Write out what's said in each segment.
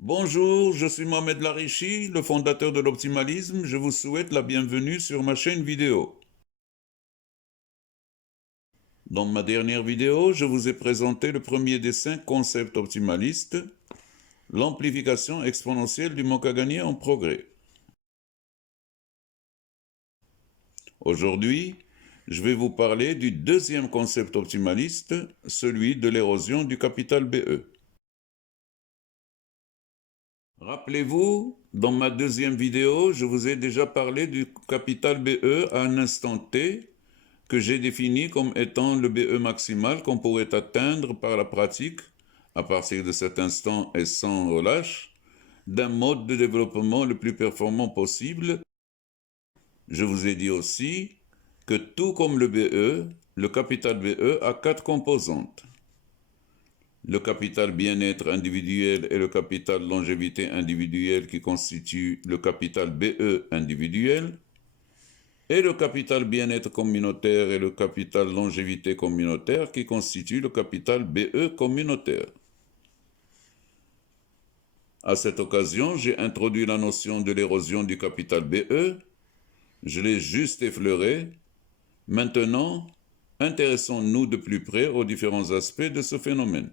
Bonjour, je suis Mohamed Larichi, le fondateur de l'optimalisme. Je vous souhaite la bienvenue sur ma chaîne vidéo. Dans ma dernière vidéo, je vous ai présenté le premier des 5 concepts optimalistes, l'amplification exponentielle du manque à gagner en progrès. Aujourd'hui, je vais vous parler du deuxième concept optimaliste, celui de l'érosion du capital BE. Rappelez-vous, dans ma deuxième vidéo, je vous ai déjà parlé du capital BE à un instant T, que j'ai défini comme étant le BE maximal qu'on pourrait atteindre par la pratique, à partir de cet instant et sans relâche, d'un mode de développement le plus performant possible. Je vous ai dit aussi que tout comme le BE, le capital BE a 4 composantes. Le capital bien-être individuel et le capital longévité individuelle qui constituent le capital BE individuel, et le capital bien-être communautaire et le capital longévité communautaire qui constituent le capital BE communautaire. À cette occasion, j'ai introduit la notion de l'érosion du capital BE. Je l'ai juste effleuré. Maintenant, intéressons-nous de plus près aux différents aspects de ce phénomène.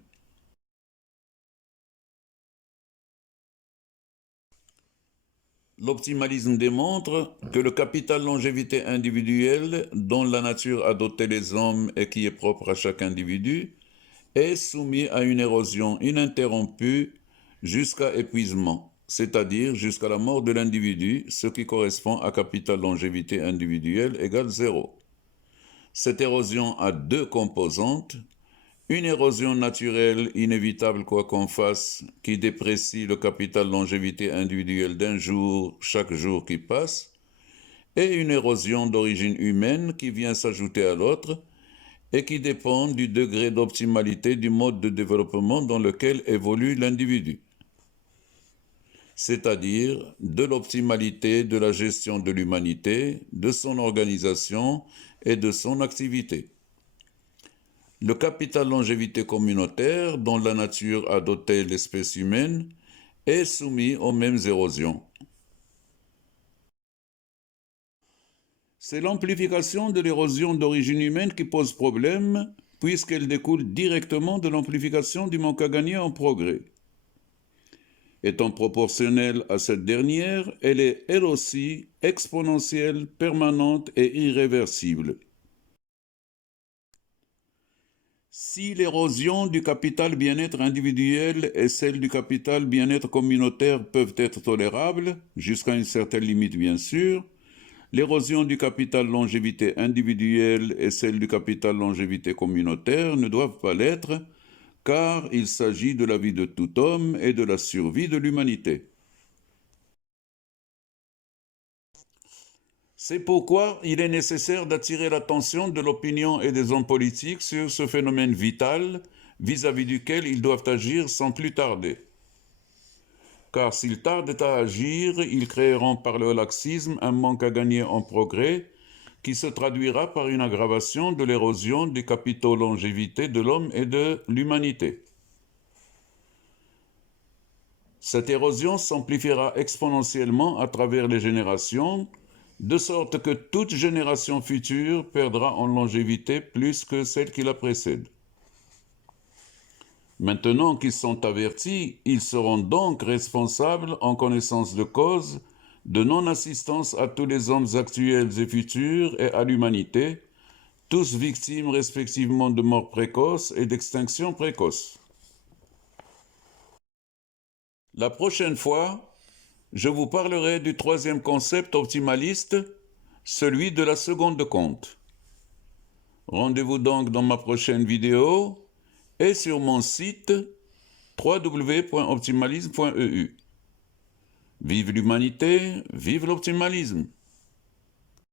L'optimalisme démontre que le capital longévité individuelle, dont la nature a doté les hommes et qui est propre à chaque individu, est soumis à une érosion ininterrompue jusqu'à épuisement, c'est-à-dire jusqu'à la mort de l'individu, ce qui correspond à capital longévité individuelle égale 0. Cette érosion a 2 composantes. Une érosion naturelle inévitable quoi qu'on fasse, qui déprécie le capital longévité individuelle d'un jour, chaque jour qui passe, et une érosion d'origine humaine qui vient s'ajouter à l'autre et qui dépend du degré d'optimalité du mode de développement dans lequel évolue l'individu, c'est-à-dire de l'optimalité de la gestion de l'humanité, de son organisation et de son activité. Le capital longévité communautaire, dont la nature a doté l'espèce humaine, est soumis aux mêmes érosions. C'est l'amplification de l'érosion d'origine humaine qui pose problème, puisqu'elle découle directement de l'amplification du manque à gagner en progrès. Étant proportionnelle à cette dernière, elle est elle aussi exponentielle, permanente et irréversible. Si l'érosion du capital bien-être individuel et celle du capital bien-être communautaire peuvent être tolérables, jusqu'à une certaine limite bien sûr, l'érosion du capital longévité individuelle et celle du capital longévité communautaire ne doivent pas l'être, car il s'agit de la vie de tout homme et de la survie de l'humanité. C'est pourquoi il est nécessaire d'attirer l'attention de l'opinion et des hommes politiques sur ce phénomène vital vis-à-vis duquel ils doivent agir sans plus tarder. Car s'ils tardent à agir, ils créeront par le laxisme un manque à gagner en progrès qui se traduira par une aggravation de l'érosion des capitaux longévité de l'homme et de l'humanité. Cette érosion s'amplifiera exponentiellement à travers les générations, de sorte que toute génération future perdra en longévité plus que celle qui la précède. Maintenant qu'ils sont avertis, ils seront donc responsables, en connaissance de cause, de non-assistance à tous les hommes actuels et futurs et à l'humanité, tous victimes respectivement de mort précoce et d'extinction précoce. La prochaine fois, je vous parlerai du troisième concept optimaliste, celui de la seconde compte. Rendez-vous donc dans ma prochaine vidéo et sur mon site www.optimalisme.eu. Vive l'humanité, vive l'optimalisme!